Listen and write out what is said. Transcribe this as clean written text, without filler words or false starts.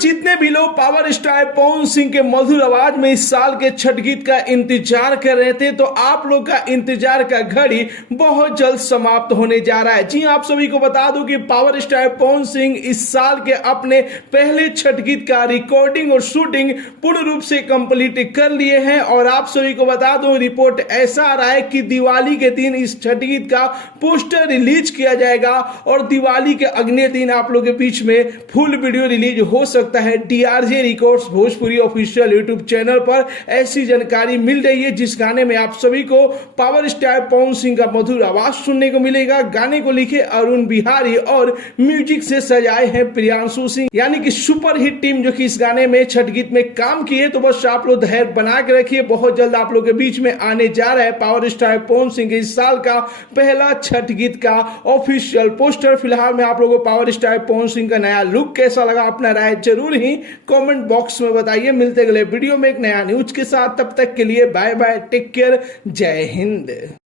जितने भी लोग पावर स्टार पवन सिंह के मधुर आवाज में इस साल के छठ गीत का इंतजार कर रहे थे, तो आप लोग का इंतजार का घड़ी बहुत जल्द समाप्त होने जा रहा है। जी आप सभी को बता दूं कि पावर स्टार पवन सिंह इस साल के अपने पहले छठ गीत का रिकॉर्डिंग और शूटिंग पूर्ण रूप से कंप्लीट कर लिए हैं। और आप सभी को बता दूं, रिपोर्ट ऐसा आ रहा है कि दिवाली के दिन इस छठ गीत का पोस्टर रिलीज किया जाएगा और दिवाली के अगले दिन आप लोग के बीच में फुल वीडियो रिलीज हो सकता है। DRJ records Bhojpuri official YouTube channel पर ऐसी जानकारी मिल रही है, जिस गाने में आप सभी को पावर स्टार पवन सिंह का मधुर आवाज सुनने को मिलेगा। गाने को लिखे अरुण बिहारी और म्यूजिक से सजाए हैं प्रियांशु सिंह, यानी कि सुपर हिट टीम जो कि इस गाने में छठ गीत में काम की है। तो बस आप लोग धैर्य बना के रखिए, बहुत जल्द आप लोग के बीच में आने जा रहा है पावर स्टार पवन सिंह के इस साल का पहला छठ गीत का ऑफिशियल पोस्टर। फिलहाल में आप लोगों को पावर स्टार पवन सिंह का नया लुक कैसा लगा, अपना राय जरूर ही कमेंट बॉक्स में बताइए। मिलते अगले वीडियो में एक नया न्यूज के साथ, तब तक के लिए बाय बाय, टेक केयर, जय हिंद।